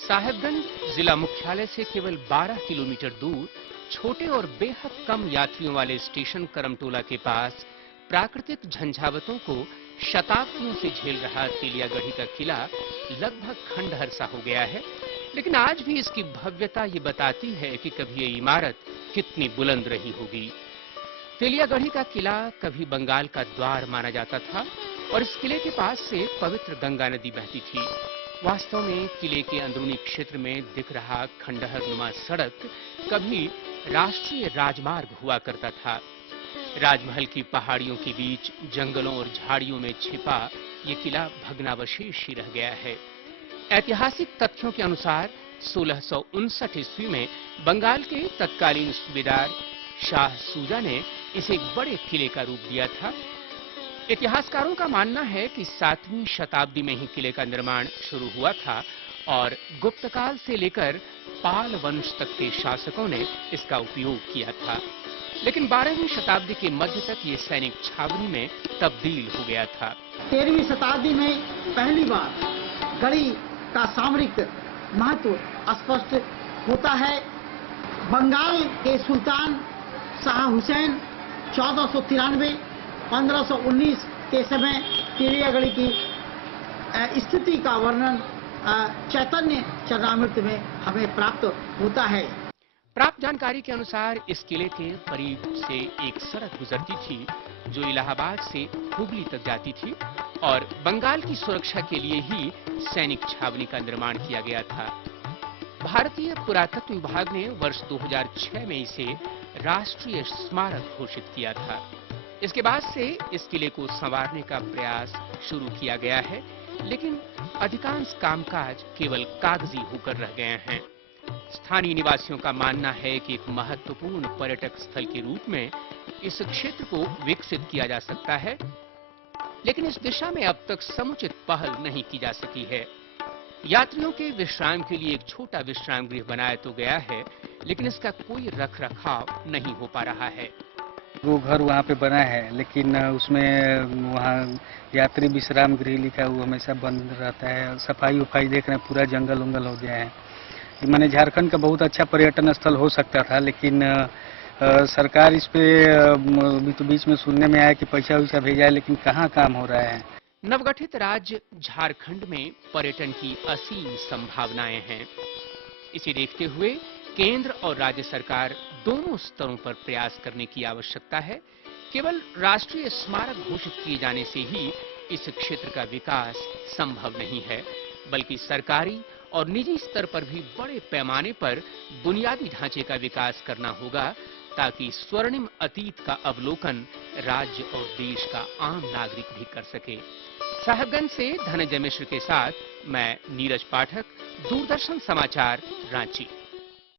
साहेबगंज जिला मुख्यालय से केवल 12 किलोमीटर दूर छोटे और बेहद कम यात्रियों वाले स्टेशन करमटोला के पास प्राकृतिक झंझावतों को शताब्दियों से झेल रहा तेलियागढ़ी का किला लगभग खंडहर सा हो गया है। लेकिन आज भी इसकी भव्यता ये बताती है कि कभी ये इमारत कितनी बुलंद रही होगी। तेलियागढ़ी का किला कभी बंगाल का द्वार माना जाता था और इस किले के पास से पवित्र गंगा नदी बहती थी। वास्तव में किले के अंदरूनी क्षेत्र में दिख रहा खंडहर नुमा सड़क कभी राष्ट्रीय राजमार्ग हुआ करता था। राजमहल की पहाड़ियों के बीच जंगलों और झाड़ियों में छिपा ये किला भग्नावशेष ही रह गया है। ऐतिहासिक तथ्यों के अनुसार 1659 ईस्वी में बंगाल के तत्कालीन सूबेदार शाह सूजा ने इसे एक बड़े किले का रूप दिया था। इतिहासकारों का मानना है कि 7वीं शताब्दी में ही किले का निर्माण शुरू हुआ था और गुप्तकाल से लेकर पाल वंश तक के शासकों ने इसका उपयोग किया था। लेकिन 12वीं शताब्दी के मध्य तक ये सैनिक छावनी में तब्दील हो गया था। 13वीं शताब्दी में पहली बार गढ़ी का सामरिक महत्व स्पष्ट होता है। बंगाल के सुल्तान शाह हुसैन 1493-1519 के समय तेलियागढ़ी की स्थिति का वर्णन चैतन्य चरणामृत में हमें प्राप्त होता है। प्राप्त जानकारी के अनुसार इस किले के करीब से एक सड़क गुजरती थी जो इलाहाबाद से हुगली तक जाती थी और बंगाल की सुरक्षा के लिए ही सैनिक छावनी का निर्माण किया गया था। भारतीय पुरातत्व विभाग ने वर्ष 2006 में इसे राष्ट्रीय स्मारक घोषित किया था। इसके बाद से इस किले को संवारने का प्रयास शुरू किया गया है, लेकिन अधिकांश कामकाज केवल कागजी होकर रह गए हैं। स्थानीय निवासियों का मानना है कि एक महत्वपूर्ण पर्यटक स्थल के रूप में इस क्षेत्र को विकसित किया जा सकता है, लेकिन इस दिशा में अब तक समुचित पहल नहीं की जा सकी है। यात्रियों के विश्राम के लिए एक छोटा विश्राम गृह बनाया तो गया है, लेकिन इसका कोई रखरखाव नहीं हो पा रहा है। वो घर वहाँ पे बना है, लेकिन उसमें वहाँ यात्री विश्राम गृह लिखा वो हमेशा बंद रहता है। सफाई वफाई देख रहे हैं, पूरा जंगल उंगल हो गया है। मैंने झारखंड का बहुत अच्छा पर्यटन स्थल हो सकता था, लेकिन सरकार इस पे बीच में सुनने में आया कि पैसा वैसा भेजा है, लेकिन कहाँ काम हो रहा है। नवगठित राज्य झारखंड में पर्यटन की असीम संभावनाएं हैं। इसे देखते हुए केंद्र और राज्य सरकार दोनों स्तरों पर प्रयास करने की आवश्यकता है। केवल राष्ट्रीय स्मारक घोषित किए जाने से ही इस क्षेत्र का विकास संभव नहीं है, बल्कि सरकारी और निजी स्तर पर भी बड़े पैमाने पर बुनियादी ढांचे का विकास करना होगा, ताकि स्वर्णिम अतीत का अवलोकन राज्य और देश का आम नागरिक भी कर सके। साहेबगंज से धनंजय मिश्र के साथ मैं नीरज पाठक, दूरदर्शन समाचार, रांची।